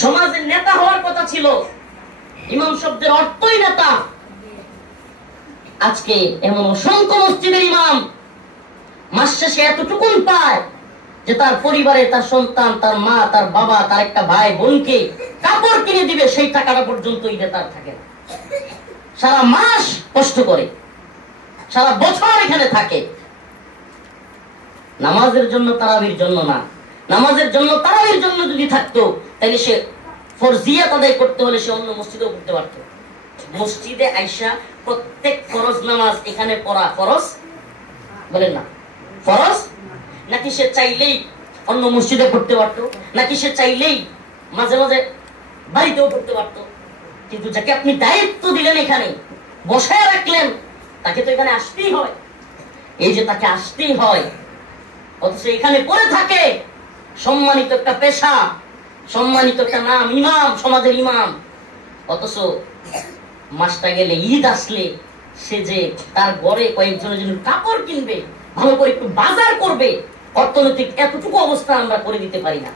সমাজের নেতা হওয়ার কথা ছিল, ইমাম শব্দের অর্থই নেতা। আজকে এমন অসংখ্য মসজিদের ইমাম মাস শেষে এতটুকুন পায় যে তার পরিবারে তার সন্তান, তার মা, তার বাবা, তার একটা ভাই বোনকে কাপড় কিনে দিবে, সেই টাকাটা পর্যন্ত ঈদে তার থাকে না। সারা মাস কষ্ট করে, সারা বছর এখানে থাকে, নামাজের জন্য, তারাবির জন্য না। নামাজের জন্য, তারাবির জন্য যদি থাকতো তাহলে সে ফরজিয়াত আদায় করতে হলে সে অন্য মসজিদেও করতে পারতো। মসজিদে আইসা প্রত্যেক ফরজ নামাজ এখানে পড়া ফরজ বলেন না? ফরজ নাকি সে চাইলেই অন্য মসজিদে পড়তে পারতো, নাকি সে চাইলেই মাঝে মাঝে বাড়িতেও পড়তে পারতো? কিন্তু যাকে আপনি দায়িত্ব দিলেন, এখানে বসায় রাখলেন, তাকে তো এখানে আসতেই হয়। এই যে তাকে আসতেই হয়, অথচ এখানে পড়ে থাকে, সম্মানিত একটা পেশা, সম্মানিত একটা নাম, ইমাম, সমাজের ইমাম। অথচ মাসটা গেলে, ঈদ আসলে সে যে তার ঘরে কয়েকজনের জন্য কাপড় কিনবে, ভালো করে একটু বাজার করবে, অর্থনৈতিক এতটুকু অবস্থা আমরা করে দিতে পারি না।